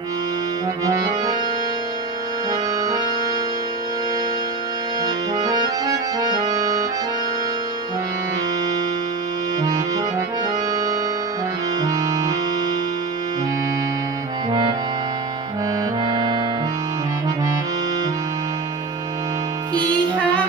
He has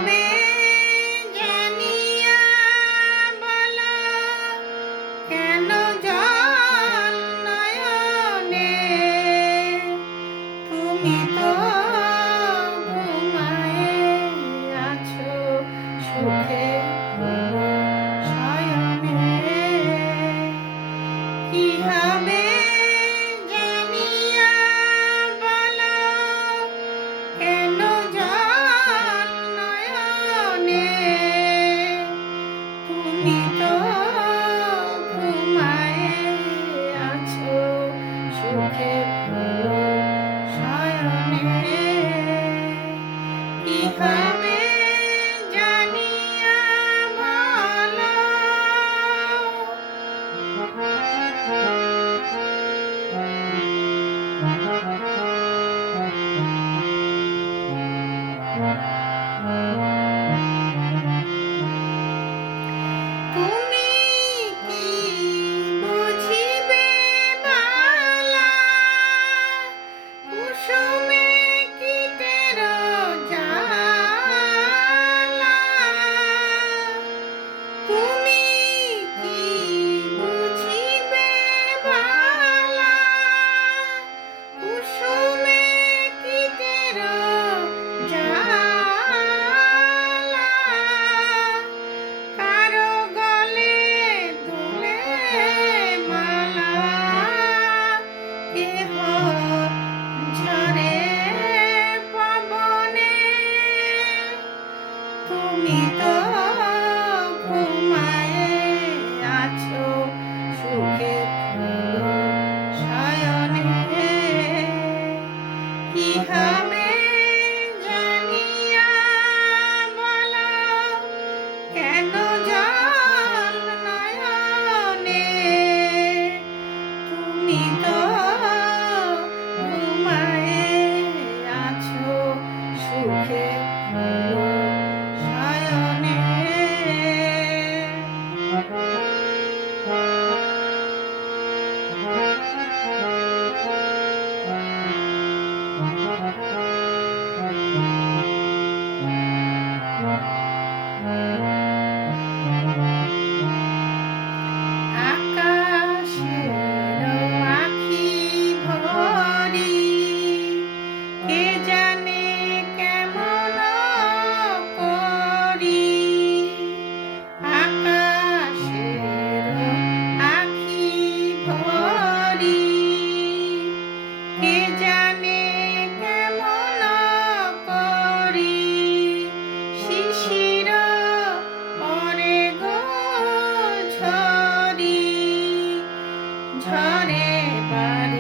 পারে পারে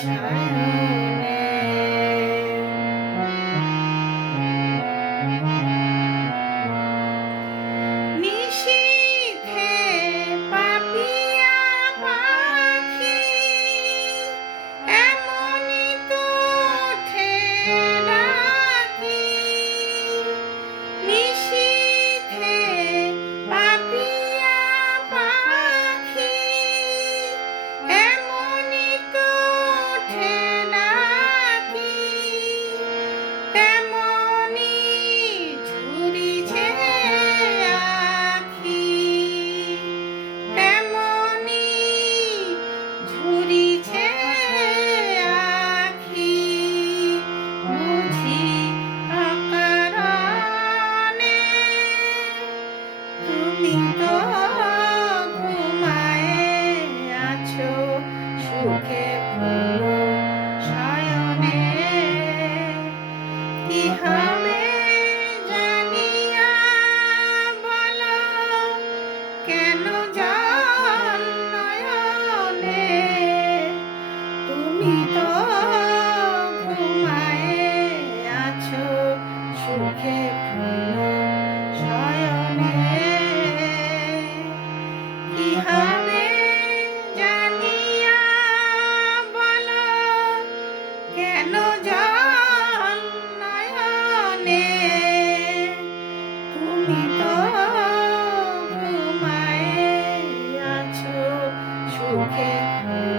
সায়নে porque